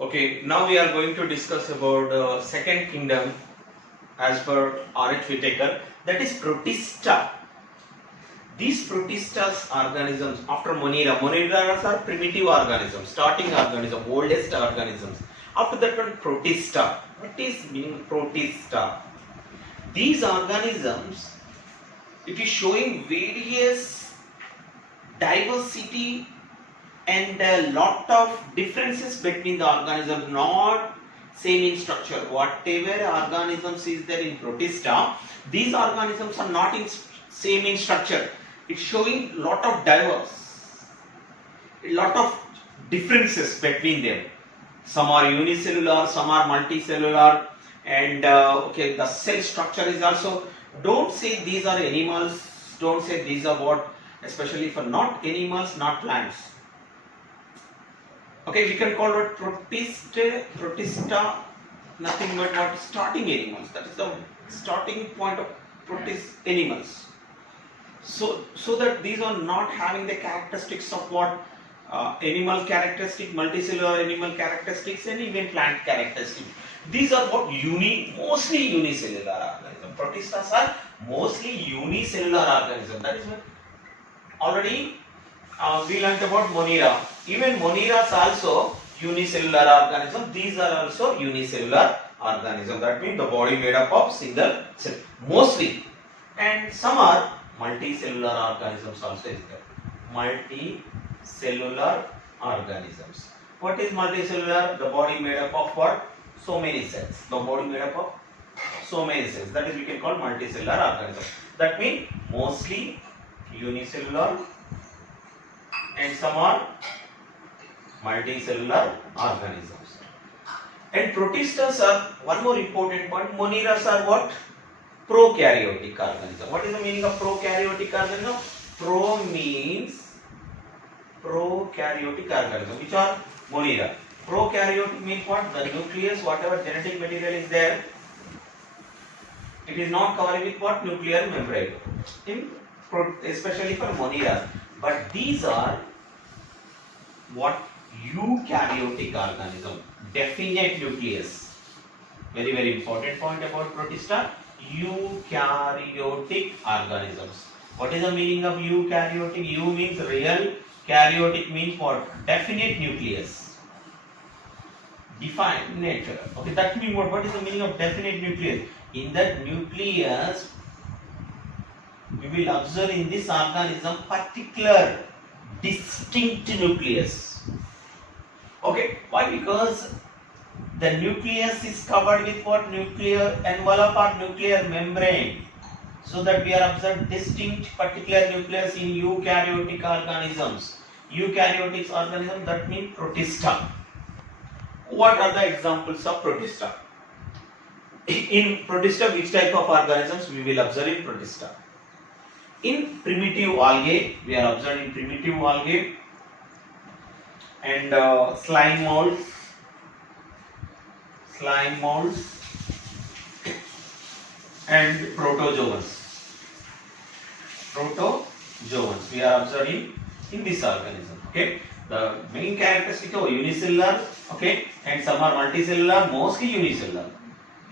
Okay, now we are going to discuss about second kingdom as per R.H. Whittaker, that is Protista. These Protistas organisms after Monera are primitive organisms, starting organism, oldest organisms. After that one Protista. What is meaning Protista? These organisms, it is showing various diversity and a lot of differences between the organisms, not same in structure. Whatever organisms is there in Protista, these organisms are not in same in structure. It's showing lot of lot of differences between them. Some are unicellular, some are multicellular, and okay, the cell structure is also. Don't say these are animals. Don't say these are what, especially for not animals, not plants. Okay, we can call it Protista, nothing but what starting animals. That is the starting point of protist animals. So that these are not having the characteristics of what animal characteristic, multicellular animal characteristics, and even plant characteristics. These are what mostly unicellular organisms. Protistas are mostly unicellular organisms. That is what already we learnt about Monera. Even Moneras also unicellular organism. These are also unicellular organism. That means the body made up of single cell mostly, and some are multicellular organisms also is there. Multicellular organisms. What is multicellular? The body made up of what? So many cells. The body made up of so many cells. That is we can call multicellular organism. That means mostly unicellular and some are multicellular organisms. And Protistas are one more important point. Moneras are what? Prokaryotic organism. What is the meaning of prokaryotic organism? Pro means prokaryotic organism, which are Monera. Prokaryotic means what? The nucleus, whatever genetic material is there, it is not covered with what? Nuclear membrane. Especially for Moneras. But these are what? Eukaryotic organism. Definite nucleus. Very, very important point about Protista. Eukaryotic organisms. What is the meaning of eukaryotic? Eu means real, karyotic means what? Definite nucleus. Definite nature. Okay, that means what? What is the meaning of definite nucleus? In that nucleus, we will observe in this organism particular distinct nucleus. Okay, why? Because the nucleus is covered with what? Nuclear envelope or nuclear membrane. So that we are observed distinct particular nucleus in eukaryotic organisms. Eukaryotic organism, that means Protista. What are the examples of Protista? In Protista, which type of organisms we will observe in Protista? In primitive algae, we are observing primitive algae and slime molds and protozoans. We are observing in this organism. Okay, the main characteristic of unicellular. Okay, and some are multicellular, mostly unicellular.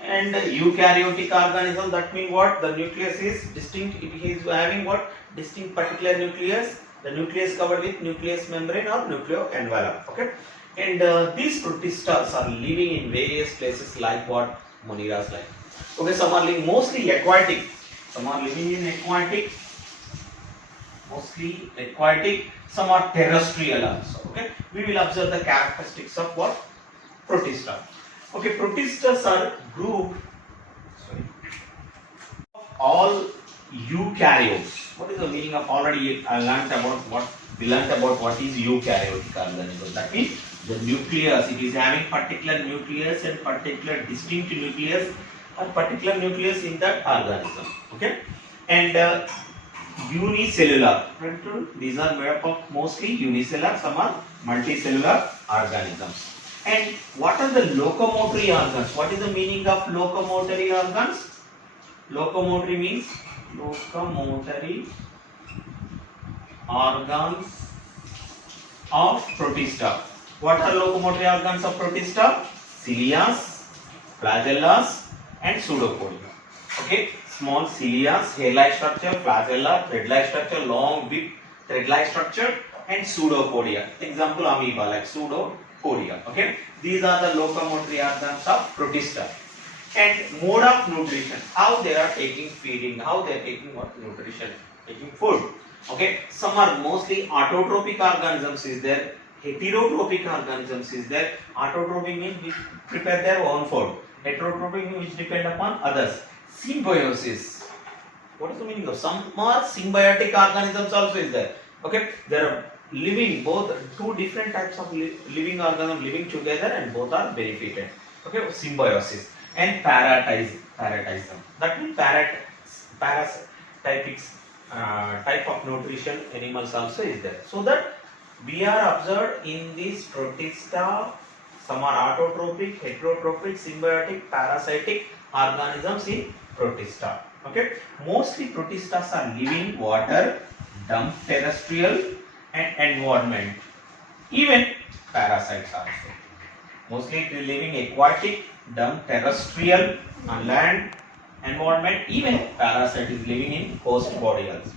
And eukaryotic organism, that means what? The nucleus is distinct. It is having what? Distinct particular nucleus. The nucleus covered with nucleus membrane or nuclear envelope. Okay, and these Protistas are living in various places like what? Moneras like. Okay, some are living mostly aquatic. Some are living in aquatic, mostly aquatic. Some are terrestrial also. Okay, we will observe the characteristics of what? Protista. Okay, Protistas are grouped. All eukaryotes. What is the meaning of? Already I learnt about what we learnt about what is eukaryotic organism. That means the nucleus. It is having particular nucleus and particular distinct nucleus or particular nucleus in that organism. Okay, and unicellular. These are made up of mostly unicellular. Some are multicellular organisms. And what are the locomotory organs? What is the meaning of locomotory organs? Locomotory means locomotory organs of Protista. What are locomotory organs of Protista? Cilias, flagellus, and pseudopodia. Okay, small cilias, hair-like structure, flagella, thread-like structure, long whip, thread-like structure, and pseudopodia. Example amoeba like pseudopodia. Okay, these are the locomotory organs of Protista. And mode of nutrition, how they are taking feeding, how they are taking what nutrition, taking food. Okay, some are mostly autotrophic organisms is there, heterotrophic organisms is there. Autotrophic means which prepare their own food, heterotrophic means which depend upon others. Symbiosis, what is the meaning of? Some are symbiotic organisms also is there. Okay, there are living, both two different types of living organisms living together and both are benefited. Okay, symbiosis. And parasitism, that means parasitic type of nutrition animals also is there. So that we are observed in this Protista, some are autotrophic, heterotrophic, symbiotic, parasitic organisms in Protista. Okay, mostly Protistas are living water, dump terrestrial and environment, even parasites also. Mostly it is living aquatic, dump terrestrial, on land environment, even parasite is living in host body also.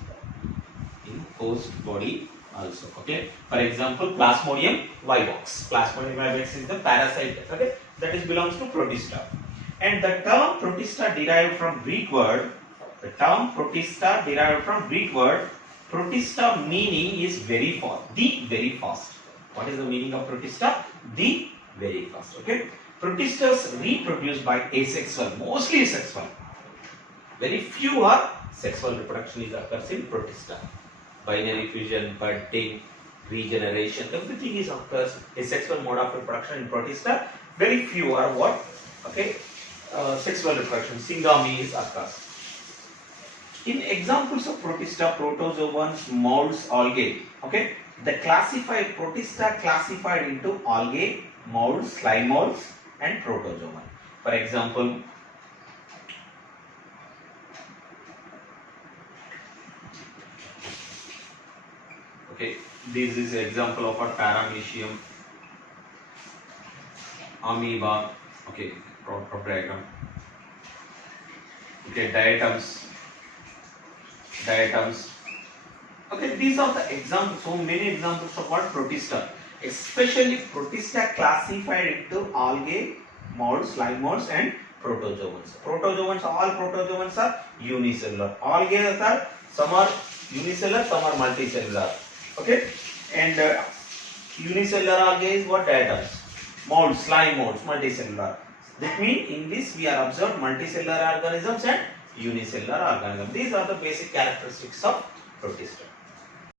In host body also. Okay. For example, Plasmodium vivax. Plasmodium vivax is the parasite. Okay, that is belongs to Protista. And the term Protista derived from Greek word. The term Protista derived from Greek word. Protista meaning is very fast. The very fast. What is the meaning of Protista? The very fast. Okay. Protistas reproduce by asexual, mostly sexual. Very few are sexual reproduction is occurs in Protista. Binary fission, budding, regeneration, everything is occurs asexual mode of reproduction in Protista. Very few are what? Okay, sexual reproduction, syngamy is occurs. In examples of Protista, protozoans, molds, algae. Okay, the classified Protista classified into algae, molds, slime molds, and protozoan. For example, okay, this is an example of a Paramecium, amoeba. Okay, proper diagram. Okay, diatoms. Okay, these are the examples. So many examples of what Protista. Especially Protista classified into algae, molds, slime molds, and protozoans. Protozoans, all protozoans are unicellular. Algae are, some are unicellular, some are multicellular. Okay, and unicellular algae is what? Diatoms. Molds, slime molds, multicellular. That means in this we are observed multicellular organisms and unicellular organisms. These are the basic characteristics of Protista.